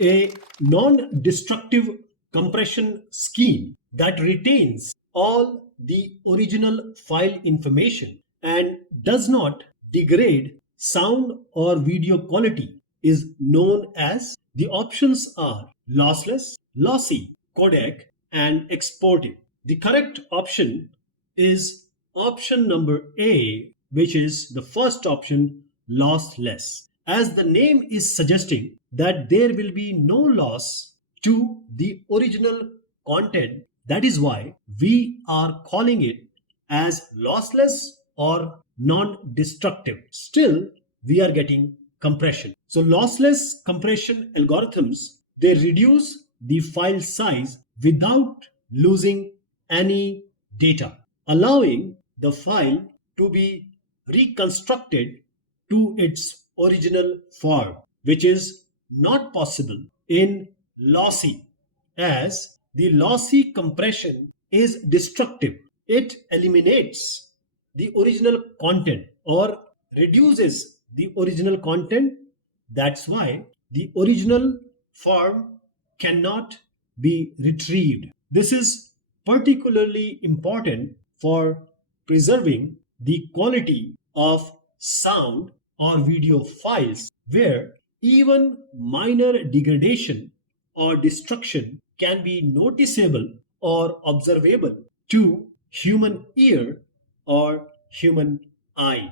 a non-destructive compression scheme that retains all the original file information and does not degrade sound or video quality is known as. The options are lossless, lossy, codec, and exported. The correct option is option number A, which is the first option, lossless. As the name is suggesting that there will be no loss to the original content, that is why we are calling it as lossless or non-destructive. Still, we are getting compression. So lossless compression algorithms, they reduce the file size without losing any data, allowing the file to be reconstructed to its original form, which is not possible in lossy, as the lossy compression is destructive. It eliminates the original content or reduces the original content. That's why the original form cannot be retrieved. This is particularly important for preserving the quality of sound or video files, where even minor degradation or destruction can be noticeable or observable to human ear or human eye.